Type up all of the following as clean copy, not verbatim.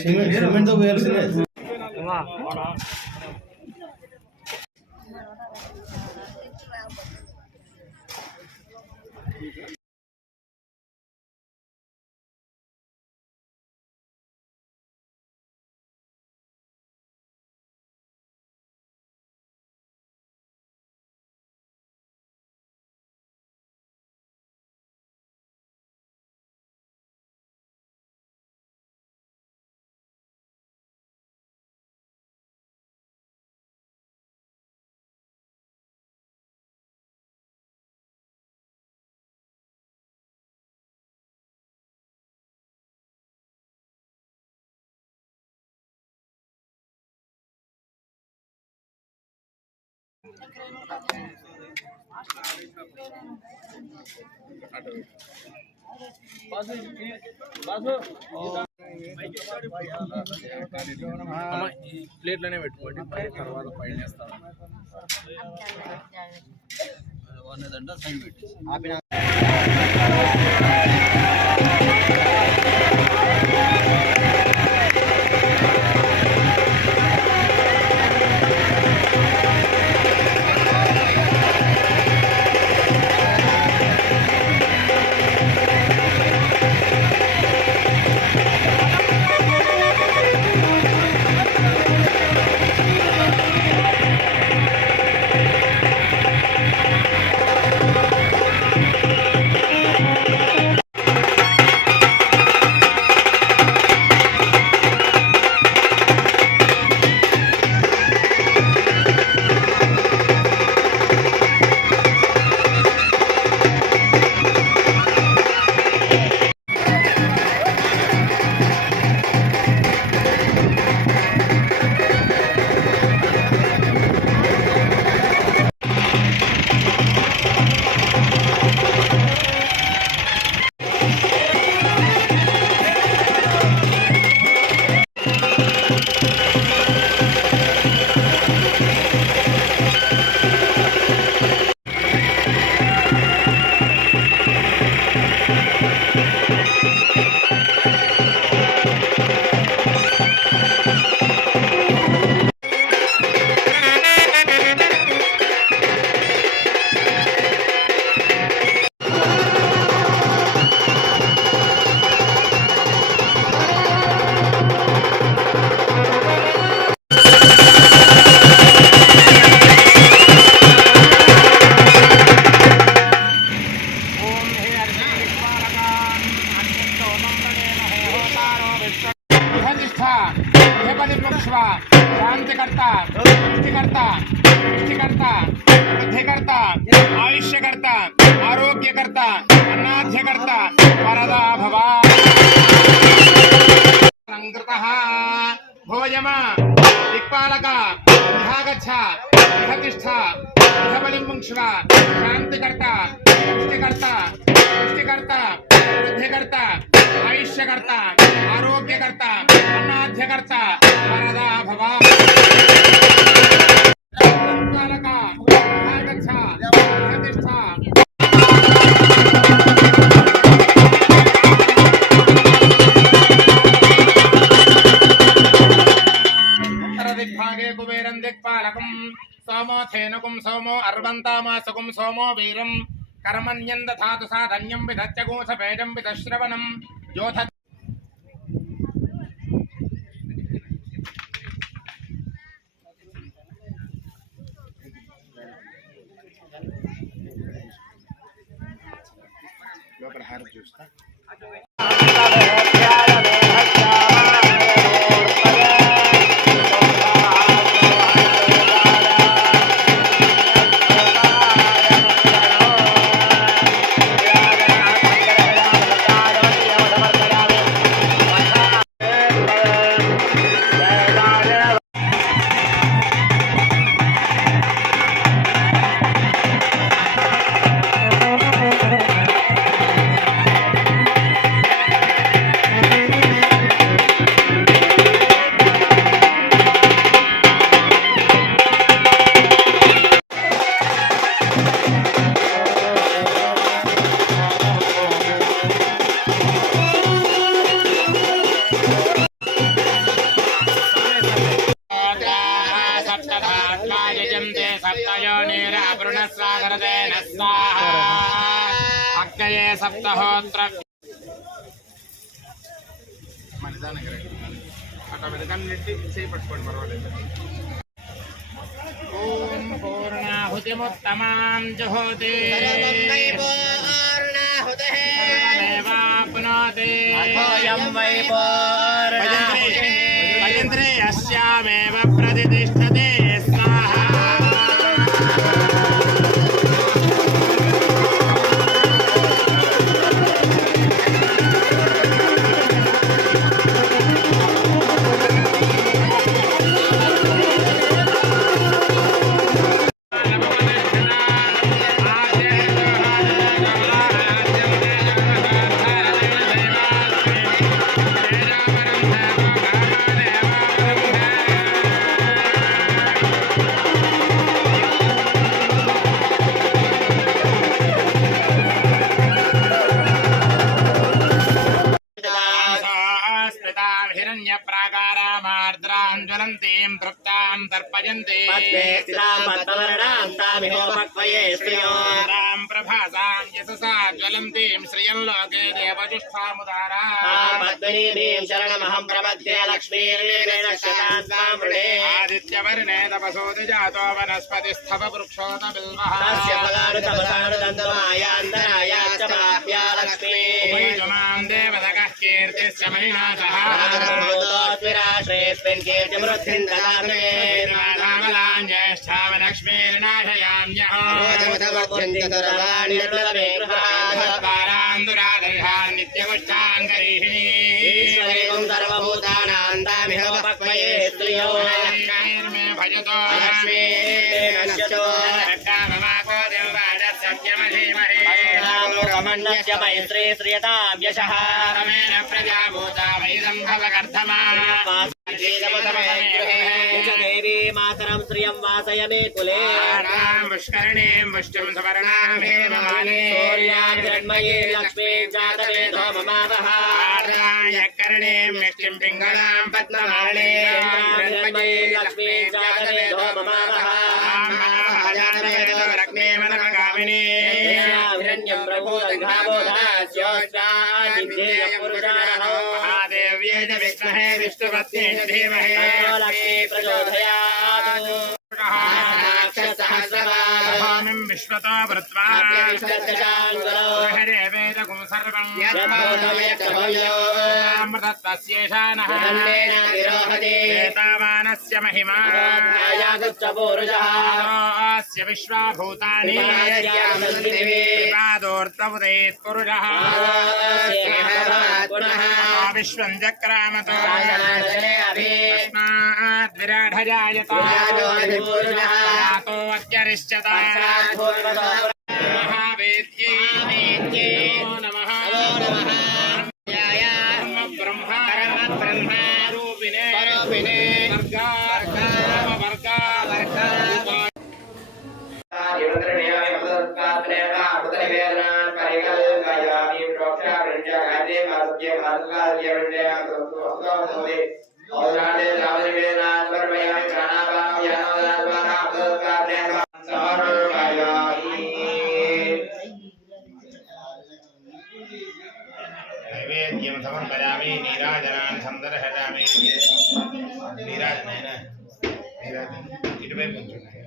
Cement తో వేయాల్సిందే. ప్లేట్లోనే పెట్టుకోండి, తర్వాత పైన వేస్తాను. సైడ్ పెట్టి शांतिकर्ता सृष्टिकर्ता सृष्टिकर्ता वृद्धिकर्ता आयुष्यकर्ता आरोग्यकर्ता अन्नाध्यकर्ता वरदा भवा संकृतः भोजमा दिक्पालक गच्छ प्रतिष्ठा बलिं मुङ्क्ष्व शांतिकर्ता सृष्टिकर्ता ధనకర్త వృద్ధికర్త ఆయుష్యకర్త ఆరోగ్యకర్త అన్నాధ్యకర్త వరదా భవ ప్రతిష్ఠ दिग्भागे कुबेरं दिक्पालकं सोमो धेनुकं सोमो अर्वन्तामासुकं सोमो वीरं कर्मण्यं दधातु साधन्यं विधत्य गोसपेजं विधश्रवणं योध लोकल हार చూస్తా अग्नये सप्तहोत्र ओम पूर्णाहुतिमुत्तमां जुहोति पूर्णाहुतिमेवाप्नोति अथोऽयं वै पूर्णाहुतिः अस्यामेव प्रतिष्ठते स्वाहा ज्वलन्तीं तृप्तां तर्पयन्ति प्रभासां यशसा ज्वलन्तीं श्रियं लोके देवजुष्ठामुदारां शरणमहं प्रपद्ये लक्ष्मीर्वेणशतान्तामृणे आदित्यवर्णे तपसोऽधि जातो वनस्पतिस्थव वृक्षोत बिल्वः तस्य फलानुतपसानुदन्तमायान्तरायाश्च प्राप्या लक्ष्मीः मां देवदगः कीर्तिश्च मणिनाथः श्रेष्ठन् कीर्तिमृद्धिं ददामि ज्येष्ठावलक्ष्मीर्नाशयाम्यः नित्यगुष्ठाङ्गरीः सर्वभूतानां तामिह पक्वये स्त्रियो मे भजतो लक्ष्मीर्नश्यतो काममाको देववादसत्यमधीमहे मैत्री श्रियतां यशः रमेण प्रजाभूता वैदं भवकर्धमा देवी मातरं श्रियं वासय मे कुले पुष्करणीं पुष्टिं सुवर्णामेवमाने सूर्याग्रण्मये लक्ष्मीं जातवेदो ममावः कर्णीं मिष्टिं पिङ्गलां पद्ममालिनीं लक्ष्मीं जातवेदो ममावः लक्ष्मीमनमगामिनी हिरण्यं महादेव्यै च विद्महे विष्णुपत्न्यै च धीमहि लक्ष्मी प्रचोदयात् राक्षसहस्रवाहनं विश्वतो वृत्वा हरे वेदगुं सर्वं अमृतत्वस्येषानः एतावानस्य महिमा अस्य विश्वाभूतानि पादोर्तवुदेत् पुरुषः विश्वं चक्रामतो विराढजायत अत्यरिष्यता महावेद्यै नमः नैवेद्यं समर्पयामि नीराजनान् संदर्शयामि नीराजनेन इటువైపు ఉంచున్నాయి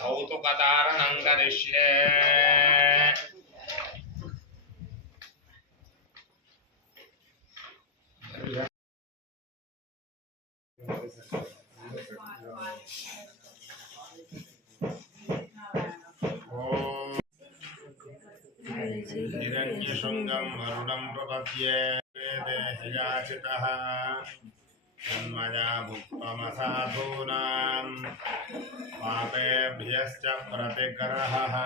కౌతుకధారణం కరిష్యే हिरण्यशृङ्गं वरुणं प्रपद्ये वेदेहयाचितः तन्मया भुक्त्वमसाधूनां पापेभ्यश्च प्रतिग्रहः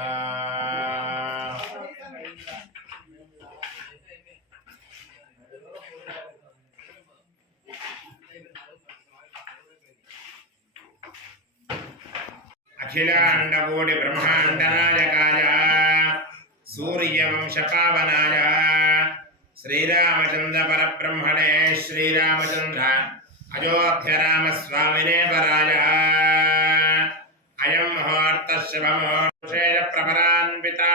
अखिलाण्डकोटि ब्रह्माण्डनायकाय सूर्यवंशपावनाय श्रीरामचन्द्र परब्रह्मणे श्रीरामचन्द्र अयोध्यरामस्वामिने वराय अयं मुहूर्तः शुभमुहूर्तेन प्रपरान्विता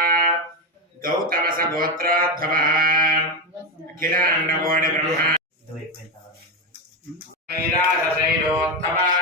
गौतमसगोत्रोद्भवः अखिलाण्डकोटि ब्रह्मा कैलासशैलोद्भवः